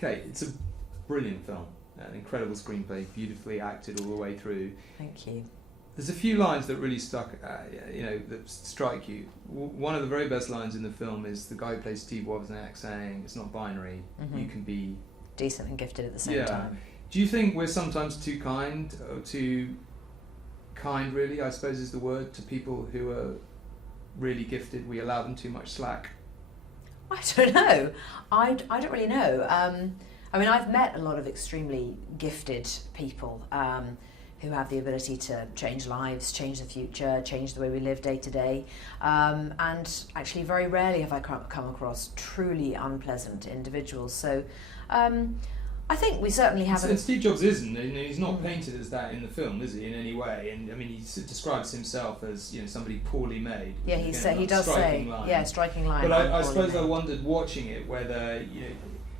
Kate, it's a brilliant film, an incredible screenplay, beautifully acted all the way through. Thank you. There's a few lines that really that strike you. One of the very best lines in the film is the guy who plays Steve Wozniak saying, "It's not binary. You can be decent and gifted at the same time." Do you think we're sometimes too kind, really, I suppose is the word, to people who are really gifted? We allow them too much slack? I don't know. I don't really know. I mean, I've met a lot of extremely gifted people who have the ability to change lives, change the future, change the way we live day to day. And actually very rarely have I come across truly unpleasant individuals. So I think we certainly haven't... And Steve Jobs isn't, and he's not painted as that in the film, is he, in any way? And I mean, he describes himself as, somebody poorly made. Yeah, he does say, striking line. But I suppose I wondered, watching it, whether,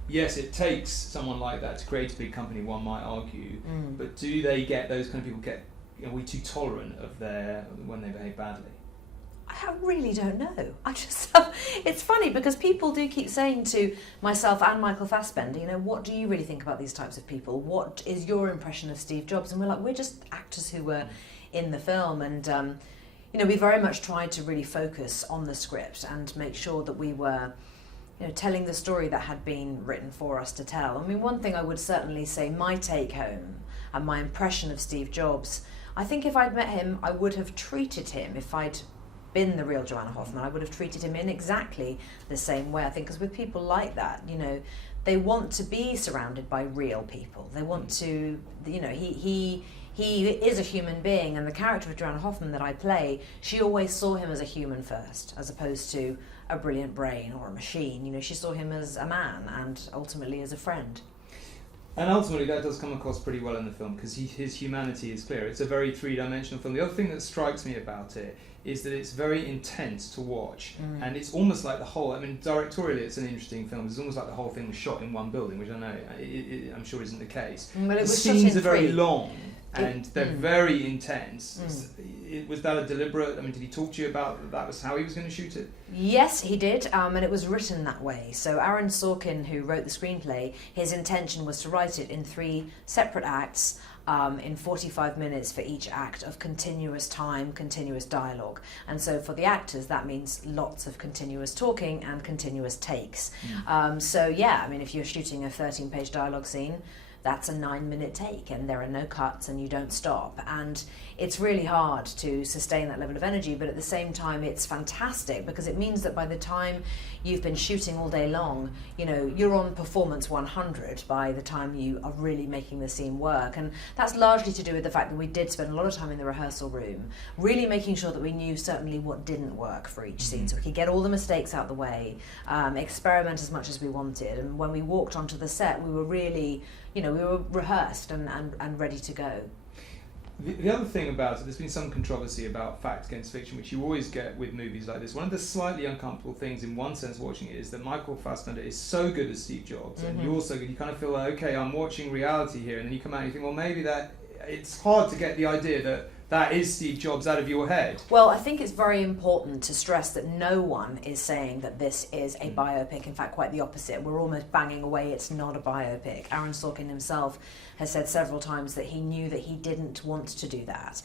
yes, it takes someone like that to create a big company, one might argue, but do they get, those kind of people are we too tolerant of when they behave badly? I really don't know. It's funny because people do keep saying to myself and Michael Fassbender, what do you really think about these types of people? What is your impression of Steve Jobs? And we're like, we're just actors who were in the film, and we very much tried to really focus on the script and make sure that we were telling the story that had been written for us to tell. I mean, one thing I would certainly say, my take home and my impression of Steve Jobs, I think if I'd met him, I would have treated him, if I'd been the real Joanna Hoffman, I would have treated him in exactly the same way. I think because with people like that, they want to be surrounded by real people. They want to, he is a human being, and the character of Joanna Hoffman that I play, she always saw him as a human first, as opposed to a brilliant brain or a machine. She saw him as a man and ultimately as a friend. And ultimately that does come across pretty well in the film, because his humanity is clear. It's a very three-dimensional film. The other thing that strikes me about it is that it's very intense to watch, and it's almost like directorially it's an interesting film. It's almost like the whole thing was shot in one building, which I know I'm sure isn't the case. Well, the scenes are very long, and they're very intense. Was that a deliberate, did he talk to you about that was how he was going to shoot it? Yes, he did, and it was written that way. So Aaron Sorkin, who wrote the screenplay, his intention was to write it in 3 separate acts, in 45 minutes for each act of continuous time, continuous dialogue. And so for the actors, that means lots of continuous talking and continuous takes. If you're shooting a 13-page dialogue scene, that's a 9-minute take, and there are no cuts, and you don't stop. And it's really hard to sustain that level of energy, but at the same time it's fantastic, because it means that by the time you've been shooting all day long, you're on performance 100 by the time you are really making the scene work. And that's largely to do with the fact that we did spend a lot of time in the rehearsal room, really making sure that we knew certainly what didn't work for each scene, so we could get all the mistakes out the way, experiment as much as we wanted. And when we walked onto the set, we were really, we were rehearsed and ready to go. The other thing about it, there's been some controversy about fact against fiction, which you always get with movies like this. One of the slightly uncomfortable things, in one sense, watching it, is that Michael Fassbender is so good as Steve Jobs, and you're so good. You kind of feel like, okay, I'm watching reality here, and then you come out and you think, well, maybe it's hard to get the idea that is Steve Jobs out of your head. Well, I think it's very important to stress that no one is saying that this is a biopic. In fact, quite the opposite. We're almost banging away it's not a biopic. Aaron Sorkin himself has said several times that he knew that he didn't want to do that.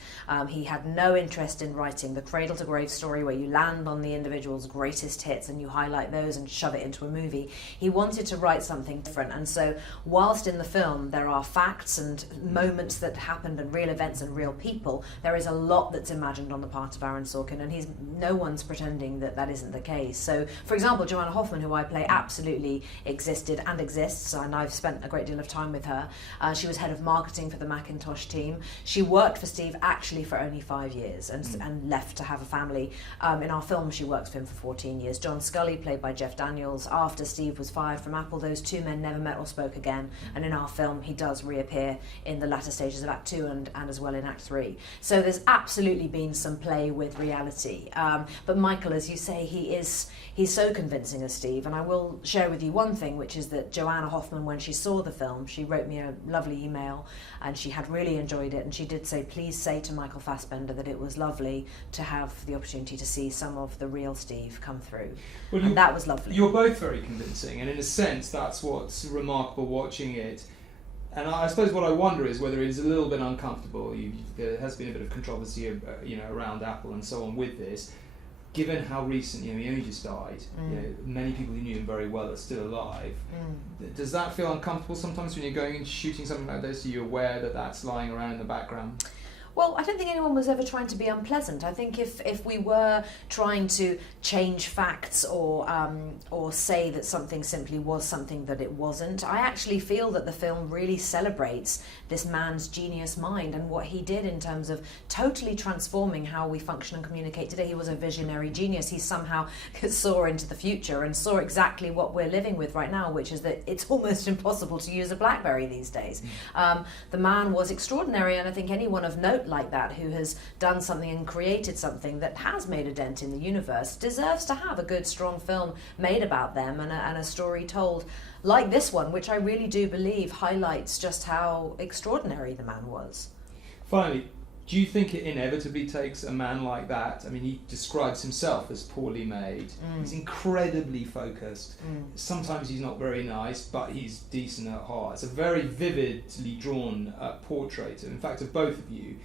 He had no interest in writing the cradle-to-grave story where you land on the individual's greatest hits and you highlight those and shove it into a movie. He wanted to write something different, and so whilst in the film there are facts and moments that happened and real events and real people, there is a lot that's imagined on the part of Aaron Sorkin, and no one's pretending that isn't the case. So, for example, Joanna Hoffman, who I play, absolutely existed and exists, and I've spent a great deal of time with her. She was head of marketing for the Macintosh team. She worked for Steve actually for only 5 years and left to have a family. In our film, she worked for him for 14 years. John Scully, played by Jeff Daniels, after Steve was fired from Apple, those two men never met or spoke again. And in our film, he does reappear in the latter stages of Act 2 and as well in Act 3. So there's absolutely been some play with reality. But Michael, as you say, he's so convincing as Steve. And I will share with you one thing, which is that Joanna Hoffman, when she saw the film, she wrote me a lovely email and she had really enjoyed it. And she did say, please say to Michael Fassbender that it was lovely to have the opportunity to see some of the real Steve come through. Well, and that was lovely. You're both very convincing, and in a sense that's what's remarkable watching it. And I suppose what I wonder is whether it's a little bit uncomfortable. There has been a bit of controversy, around Apple and so on with this, given how recent, he only just died. Many people who knew him very well are still alive. Does that feel uncomfortable sometimes when you're going and shooting something like this? Are you aware that that's lying around in the background? Well, I don't think anyone was ever trying to be unpleasant. I think if we were trying to change facts or say that something simply was something that it wasn't, I actually feel that the film really celebrates this man's genius mind and what he did in terms of totally transforming how we function and communicate today. He was a visionary genius. He somehow saw into the future and saw exactly what we're living with right now, which is that it's almost impossible to use a BlackBerry these days. The man was extraordinary, and I think anyone of note like that who has done something and created something that has made a dent in the universe deserves to have a good, strong film made about them and a story told like this one, which I really do believe highlights just how extraordinary the man was. Finally, do you think it inevitably takes a man like that? I mean, he describes himself as poorly made. He's incredibly focused. Sometimes he's not very nice, but he's decent at heart. It's a very vividly drawn portrait, in fact, of both of you.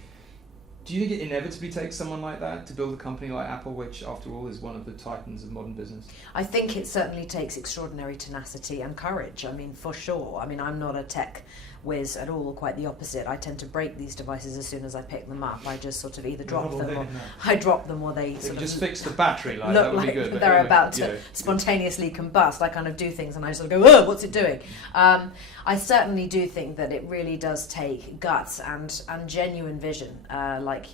Do you think it inevitably takes someone like that to build a company like Apple, which, after all, is one of the titans of modern business? I think it certainly takes extraordinary tenacity and courage. I mean, for sure. I mean, I'm not a tech whiz at all, quite the opposite. I tend to break these devices as soon as I pick them up. I just sort of either drop them or I drop them, or they sort of just fix the battery light. Look that would like be good. They're about to spontaneously combust. I kind of do things and I sort of go, oh, what's it doing? I certainly do think that it really does take guts and genuine vision, like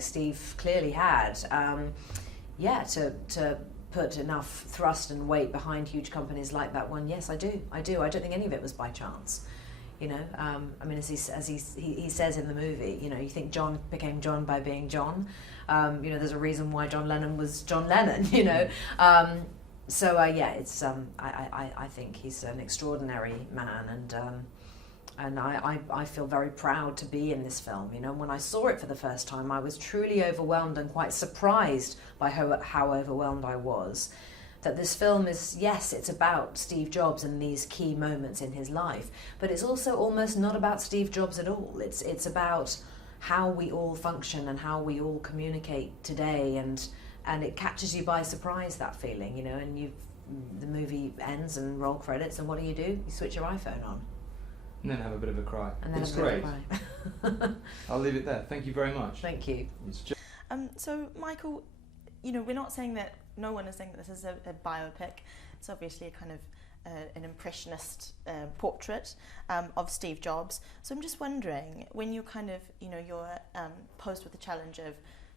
Steve clearly had. To put enough thrust and weight behind huge companies like that one. Yes, I do. I don't think any of it was by chance. I mean, as he says in the movie, you think John became John by being John. There's a reason why John Lennon was John Lennon. I think he's an extraordinary man, and I feel very proud to be in this film. When I saw it for the first time, I was truly overwhelmed and quite surprised by how overwhelmed I was. That this film is, yes, it's about Steve Jobs and these key moments in his life, but it's also almost not about Steve Jobs at all. It's about how we all function and how we all communicate today, and it catches you by surprise, that feeling, and the movie ends and roll credits, and what do? You switch your iPhone on. And then have a bit of a cry. It's great. I'll leave it there. Thank you very much. Thank you. So, Michael, we're not saying that, no one is saying that this is a biopic. It's obviously a kind of an impressionist portrait of Steve Jobs. So I'm just wondering, when you kind of, you're posed with the challenge of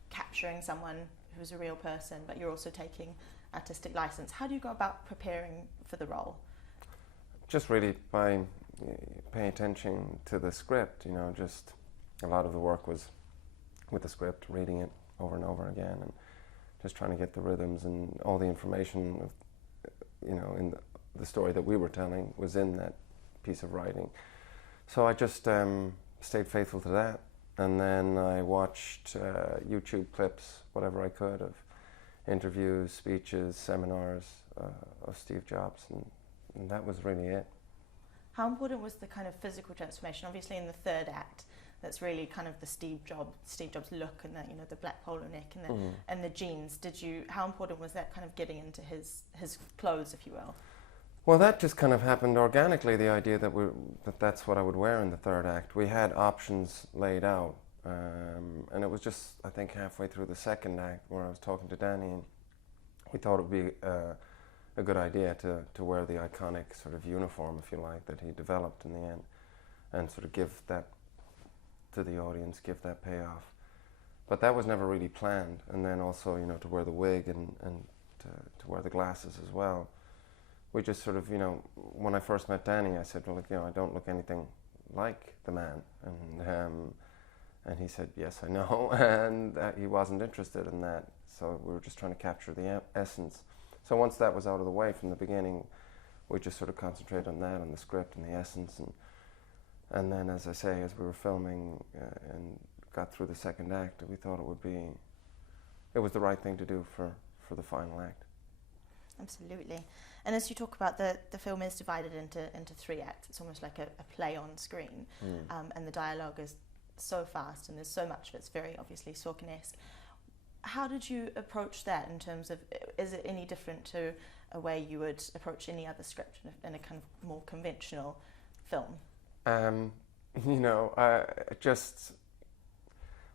capturing someone who's a real person, but you're also taking artistic license, how do you go about preparing for the role? Just really by paying attention to the script, just a lot of the work was with the script, reading it over and over again, and just trying to get the rhythms and all the information of, in the story that we were telling was in that piece of writing. So I just stayed faithful to that, and then I watched YouTube clips, whatever I could, of interviews, speeches, seminars of Steve Jobs, and that was really it. How important was the kind of physical transformation? Obviously in the third act, that's really kind of the Steve Jobs look, and the black polo neck and the jeans. How important was that kind of getting into his clothes, if you will? Well, that just kind of happened organically, the idea that that's what I would wear in the third act. We had options laid out, and it was just, I think, halfway through the second act where I was talking to Danny, and we thought it would be a good idea to wear the iconic sort of uniform, if you like, that he developed in the end, and sort of give that to the audience, give that payoff. But that was never really planned. And then also, to wear the wig and to wear the glasses as well. We just sort of, when I first met Danny, I said, well, I don't look anything like the man. And he said, yes, I know, and he wasn't interested in that. So we were just trying to capture the essence. So once that was out of the way from the beginning, we just sort of concentrated on that, on the script and the essence. And then, as I say, as we were filming and got through the second act, we thought it was the right thing to do for the final act. Absolutely. And as you talk about, the film is divided into 3 acts. It's almost like a play on screen. And the dialogue is so fast and there's so much of it's very obviously Sorkin-esque. How did you approach that in terms of, is it any different to a way you would approach any other script in a kind of more conventional film?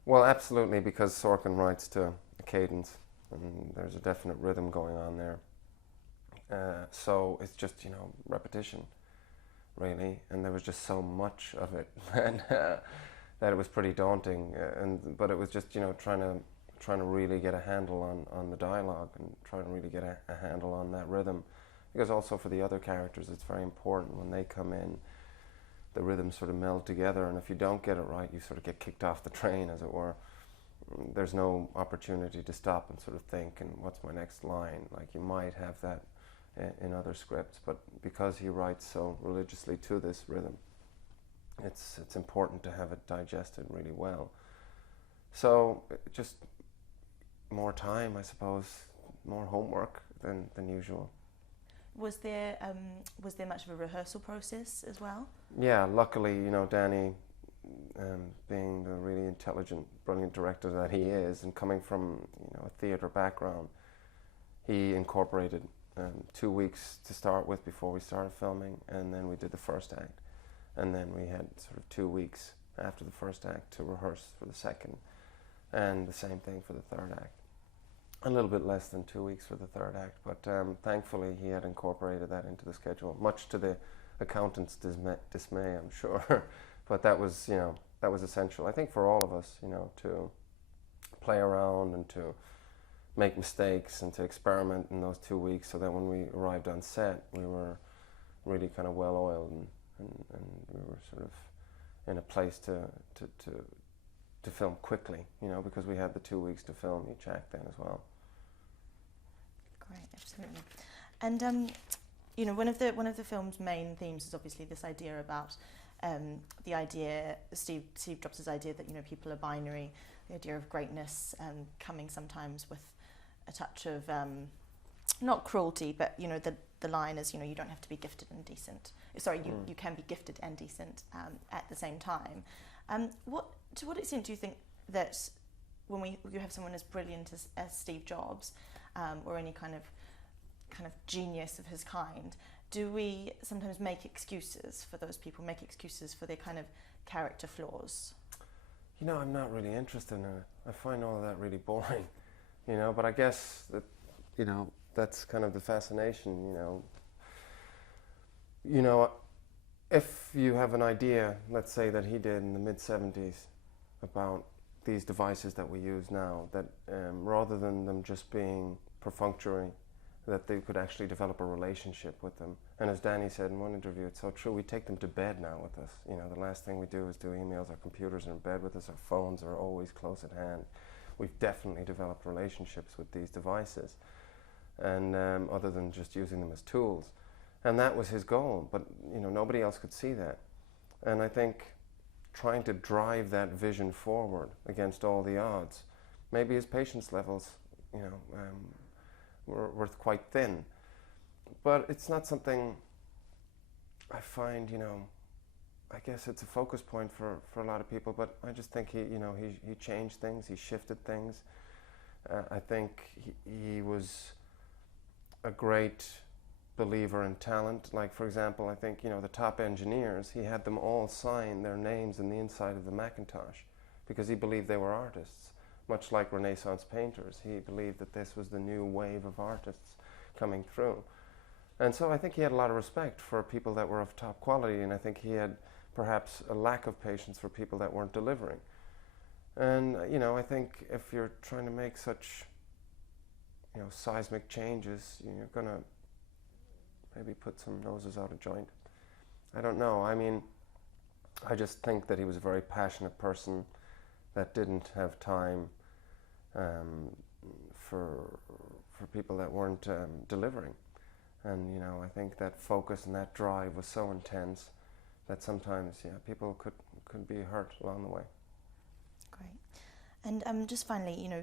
Well, absolutely, because Sorkin writes to a cadence and there's a definite rhythm going on there. So it's just, repetition, really, and there was just so much of it that it was pretty daunting. But it was just, trying to really get a handle on the dialogue and trying to really get a handle on that rhythm, because also for the other characters it's very important when they come in, the rhythms sort of meld together, and if you don't get it right, you sort of get kicked off the train, as it were. There's no opportunity to stop and sort of think, and what's my next line? Like you might have that in other scripts, but because he writes so religiously to this rhythm, it's important to have it digested really well. So just more time, I suppose, more homework than usual. Was there much of a rehearsal process as well? Yeah, luckily, Danny, being the really intelligent, brilliant director that he is, and coming from a theatre background, he incorporated 2 weeks to start with before we started filming, and then we did the first act, and then we had sort of 2 weeks after the first act to rehearse for the second, and the same thing for the third act. A little bit less than 2 weeks for the third act, but thankfully he had incorporated that into the schedule, much to the accountant's dismay, I'm sure. But that was essential, I think, for all of us, to play around and to make mistakes and to experiment in those 2 weeks, so that when we arrived on set, we were really kind of well-oiled and we were sort of in a place to film quickly, because we had the 2 weeks to film each act then as well. Great, absolutely. And one of the film's main themes is obviously this idea about Steve Jobs' idea that people are binary, the idea of greatness coming sometimes with a touch of not cruelty, but the line is you don't have to be gifted and decent. Sorry, you can be gifted and decent at the same time. To what extent do you think that when you have someone as brilliant as Steve Jobs, or any kind of genius of his kind, do we sometimes make excuses for those people, make excuses for their kind of character flaws? I'm not really interested in it. I find all of that really boring, but I guess that, that's kind of the fascination, if you have an idea, let's say that he did in the mid-70s, about these devices that we use now, that rather than them just being perfunctory, that they could actually develop a relationship with them. And as Danny said in one interview, it's so true, we take them to bed now with us. The last thing we do is do emails, our computers are in bed with us, our phones are always close at hand. We've definitely developed relationships with these devices, and other than just using them as tools. And that was his goal, but nobody else could see that. And I think trying to drive that vision forward against all the odds, maybe his patience levels, were quite thin. But it's not something I find, I guess it's a focus point for a lot of people, but I just think he changed things, he shifted things. I think he was a great believer in talent. Like, for example, I think, the top engineers, he had them all sign their names in the inside of the Macintosh because he believed they were artists. Much like Renaissance painters, he believed that this was the new wave of artists coming through. And so I think he had a lot of respect for people that were of top quality, and I think he had perhaps a lack of patience for people that weren't delivering. And, I think if you're trying to make such, seismic changes, you're going to maybe put some noses out of joint. I don't know. I mean, I just think that he was a very passionate person, that didn't have time for people that weren't delivering. And you know, I think that focus and that drive was so intense that sometimes, people could be hurt along the way. Great. And just finally, you know,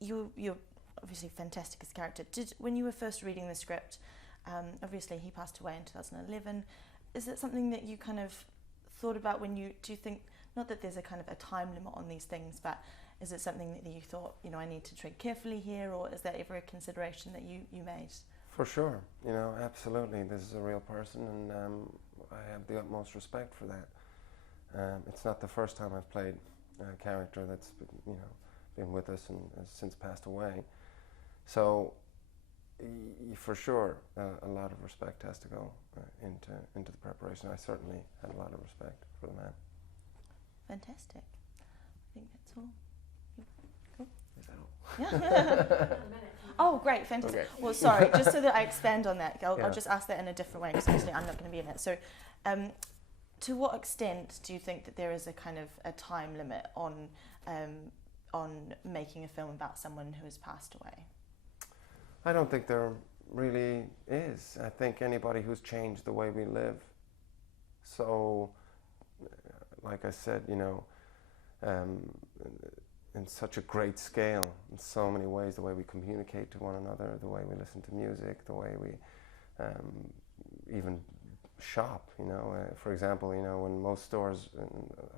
you're obviously fantastic as a character. When you were first reading the script, obviously he passed away in 2011. Is it something that you kind of thought about when do you think, not that there's a kind of a time limit on these things, but is it something that you thought, you know, I need to tread carefully here, or is that ever a consideration that you made? For sure, you know, absolutely. This is a real person, and I have the utmost respect for that. It's not the first time I've played a character that's been with us and has since passed away. So, for sure, a lot of respect has to go into the preparation. I certainly had a lot of respect for the man. Fantastic. I think that's all. Cool. Is that all? Yeah. Oh, great, fantastic. Okay. Well, sorry, just so that I expand on that, I'll just ask that in a different way, because obviously I'm not going to be in it. So, to what extent do you think that there is a kind of a time limit on making a film about someone who has passed away? I don't think there really is. I think anybody who's changed the way we live. So, like I said, you know, in such a great scale, in so many ways, the way we communicate to one another, the way we listen to music, the way we even shop, you know. For example, you know, when most stores in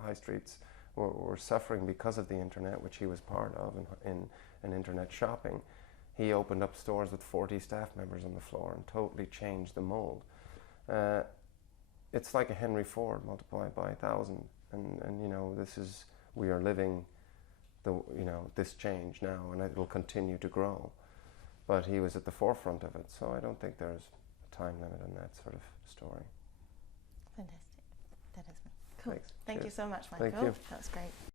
high streets were suffering because of the internet, which he was part of in internet shopping, he opened up stores with 40 staff members on the floor and totally changed the mold. It's like a Henry Ford multiplied by 1,000, and you know, we are living this change now, and it will continue to grow. But he was at the forefront of it, so I don't think there's a time limit on that sort of story. Fantastic. That is me. Cool. Thanks. Thank Cheers. you so much, Michael. Thank you. That was great.